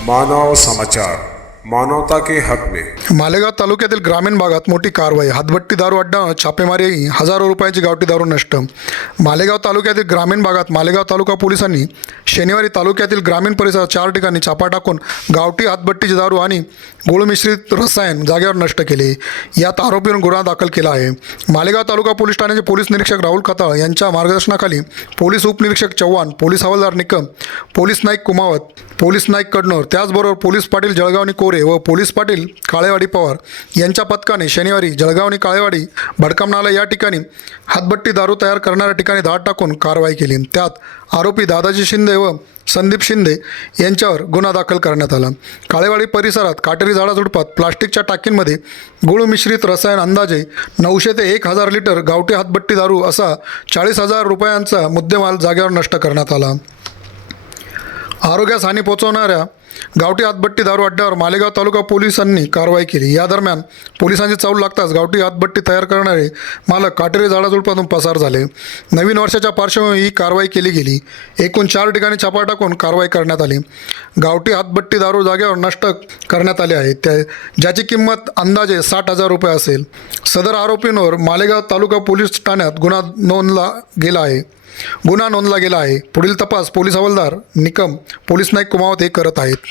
मानव समाचार, मानवता के हक में। मालेगाव तालुक्यातील ग्रामीण भागात मोठी कारवाई, हातभट्टी दारू अड्डा छापेमारी, हजारो रुपयांची गावठी दारू नष्ट। मालेगाव तालुक्यातील ग्रामीण भागात मालेगाव तालुका पोलिसांनी शनिवारी तालुक्यातील ग्रामीण परिसरात 4 ठिकाणी छापा टाकून गावठी हातभट्टीची दारू आणि गुळ मिश्रित रसायन जागेवर नष्ट केले। यात आरोपींवर गुन्हा दाखल केला आहे। मालेगाव तालुका पोलीस ठाण्याचे पोलीस निरीक्षक राहुल खताळ यांच्या मार्गदर्शनाखाली पोलीस उपनिरीक्षक चव्हाण, पोलीस हवालदार निकम, पोलीस नाईक कुमावत, पोलीस नाईक कडनोर, त्याचबरोबर पोलीस पाटील जळगावनी कोरे व पोलीस पाटील काळेवाडी पवार यांच्या पथकाने शनिवारी जळगावनी काळेवाडी भडकामनाला या ठिकाणी हातभट्टी दारू तयार करणाऱ्या ठिकाणी धाड टाकून कारवाई केली। त्यात आरोपी दादाजी शिंदे व संदीप शिंदे यांच्यावर गुन्हा दाखल करण्यात आला। काळेवाडी परिसरात काटेरी झाडाझुडपात प्लास्टिकच्या टाकींमध्ये गुळ मिश्रित रसायन अंदाजे 900 ते 1000 लिटर गावठी हातभट्टी दारू असा 40,000 रुपयांचा मुद्देमाल जागेवर नष्ट करण्यात आला। आरोग्यास हानी पोहोचवणाऱ्या गावठी हातभट्टी दारू अड्ड्यावर मालेगाव तालुका पोलिसांनी कारवाई केली। या दरम्यान पोलिसांची चावल लागताच गावठी हातभट्टी तयार करणारे मालक काटेरी झाडाझुडपातून पसार झाले। नवीन वर्षाच्या पार्श्वभूमीवर ही कारवाई केली गेली। एकूण 4 ठिकाणी छापा टाकून कारवाई करण्यात आली। गावठी हातभट्टी दारू जागेवर नष्ट करण्यात आले आहे, ज्याची किंमत अंदाजे 60,000 रुपये असेल। सदर आरोपींवर मालेगाव तालुका पोलीस ठाण्यात गुन्हा नोंदला गेला आहे। पुढील तपास पोलीस हवालदार निकम, पोलीस नाईक कुमावत हे करत आहेत।